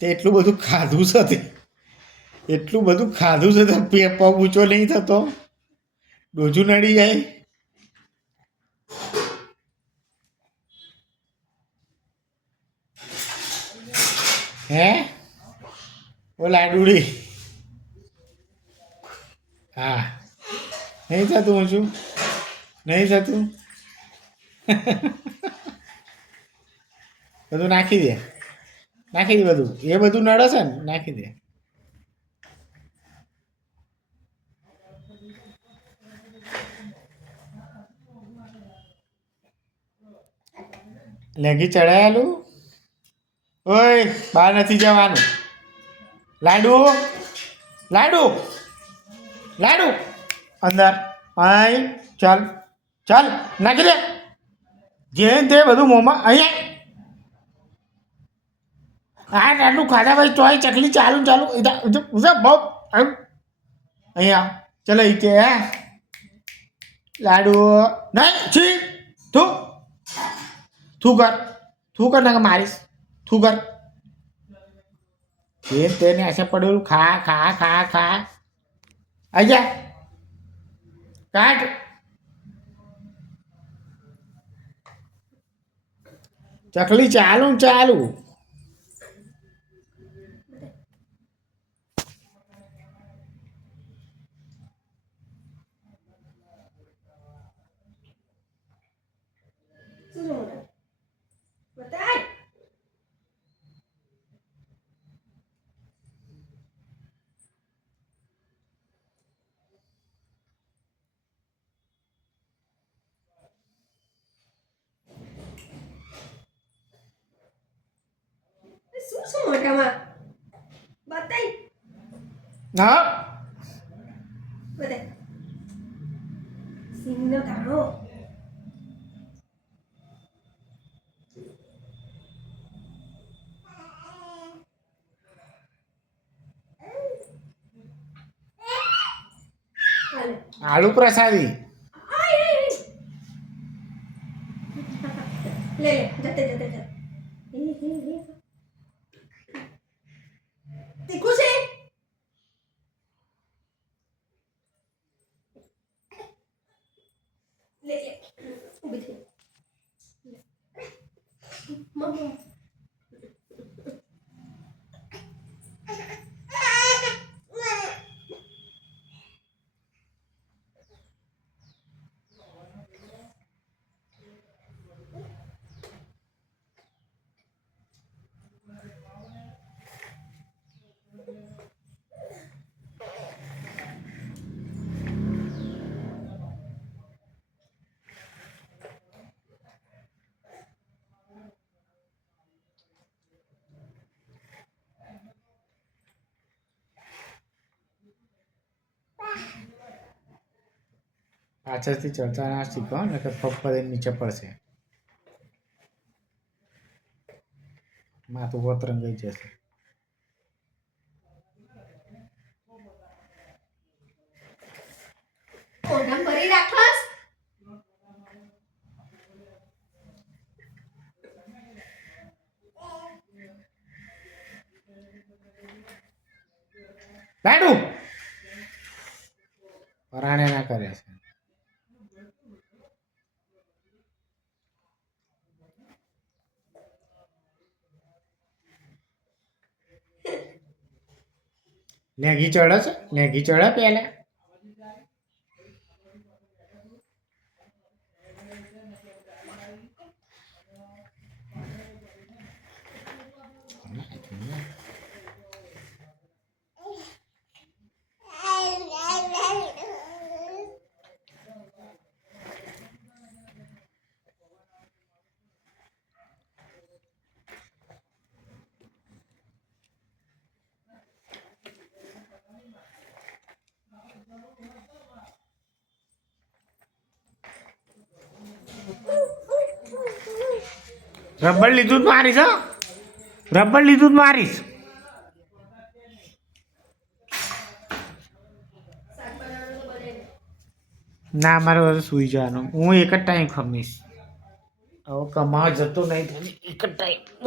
તે એટલું બધું ખાધું છે તે એટલું બધું ખાધું છે તે પગ ઊંચો નહીં થતો ડોજું નડી જાય હે ઓ લાડુડી હા નહીં થતું ઊંચું નહીં થતું બધું નાખી દે બધું એ બધું નડે છે ને નાખી દે લેગી ચડાયેલું ઓય બહાર નથી જવાનું લાડુ લાડુ લાડુ અંદર આય ચાલ ચાલ નાખી દે જે તે બધું મોંમાં અહીંયા આટલું ખાધા ભાઈ તોય ચકલી ચાલુ ચાલુ બહુ અહીંયા ચલો કે લાડુ નહીં છી તું તું કર ના મારીશ તું કર તેને આશા પડેલું ખા ખા ખા ખા આજા કાટ ચકલી ચાલુ ચાલુ શું મોટામાં બતાઈ હા બતાઈ સિંગનો દાણો આલુ પ્રસાદી લે જતે જતે જતે તીખું છે લે લે ઊભી થઈ મમ્મા પાછળથી ચડતા ના શીખો ને કે પગ પર નીચે પડશે માથું વતરંગ ગઈ જશે ઓઢમ ભરી રાખસ લાડુ પરાણે ના કરે છે નેગી ચડે છે નેગી ચડે પહેલા રબર લીધું જ મારીશ હો રબર લીધું જ મારીશ શાક બનાવવાનું તો બને નહીં. ના મારે હવે સૂઈ જવાનું હું એક જ ટાઈમ ખમીશ હવે કમાવા જતો નહીં થાય એક જ ટાઈમ